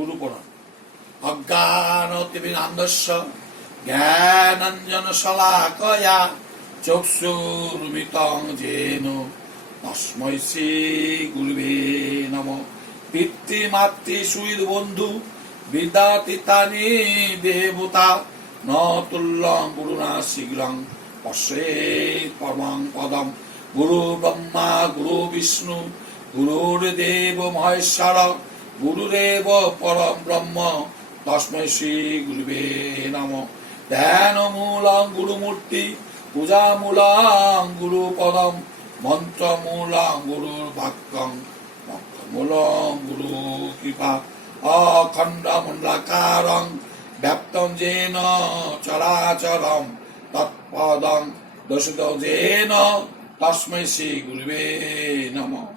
গুরু পুরাণ। অজ্ঞানতিমিরান্ধস্য জ্ঞানাঞ্জন শলাকয়া চক্ষুর্মিলিতং যেন তস্मै শ্রী গুরুবে নমঃ। পিতৃমাতৃ সুহৃদ বন্ধু বিদ্যাতীতানি দেবতা ন তুল্যং গুরুণা শীঘ্রং পশ্যেৎ পরমং পদম। গুরু ব্রহ্মা গুরু বিষ্ণু গুরুর্দেব মহেশ্বর গুরুরেব পরম ব্রহ্ম তস্मै শ্রী গুরুবে নমঃ। ধ্যান মূলং গুরুমূর্তি পূজা মূলং গুরু পদম মন্ত্র মূলং গুরুর বাক্যং মূলং গুরু কৃপা। অখণ্ড মণ্ডলাকারং ব্যাপ্তং যেন চরাচরম তৎপদং দর্শিতং যেন তস্मै শ্রী গুরুবে নমঃ।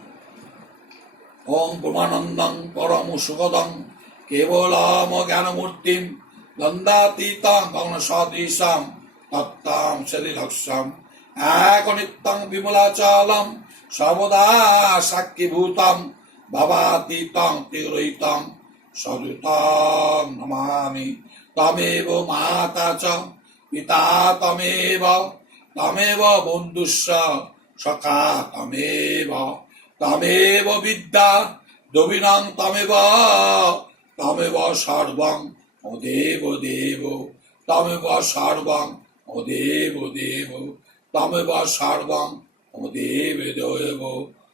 ওং ব্রহ্মানন্দং পরম সুখদং কেবলম জ্ঞানমূর্তিম দ্বন্দ্বাতীতং গগনসদৃশং তত্ত্বং সদৃঢ়ং একনিত্যং বিমলাচলং সর্বদা সাক্ষীভূতং ভবাতীতং তিরোহিতং সদূতং নমামি। তমেব মাতা চ পিতা তমেব তমেব বন্ধুস্য সখা তমেব তমেব বিদ্যা দ্রবিণং তমেব তমেব সর্বং ও দেব দেব তমেব সর্বং ও দেব দেব তমেব সর্বং ও দেব দেব।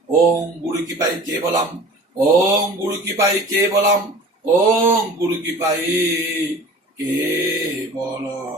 ওম গুরু কৃপাই কেবলম ওম গুরু কৃপাই কেবলম ওম গুরু কৃপাই কেবলম।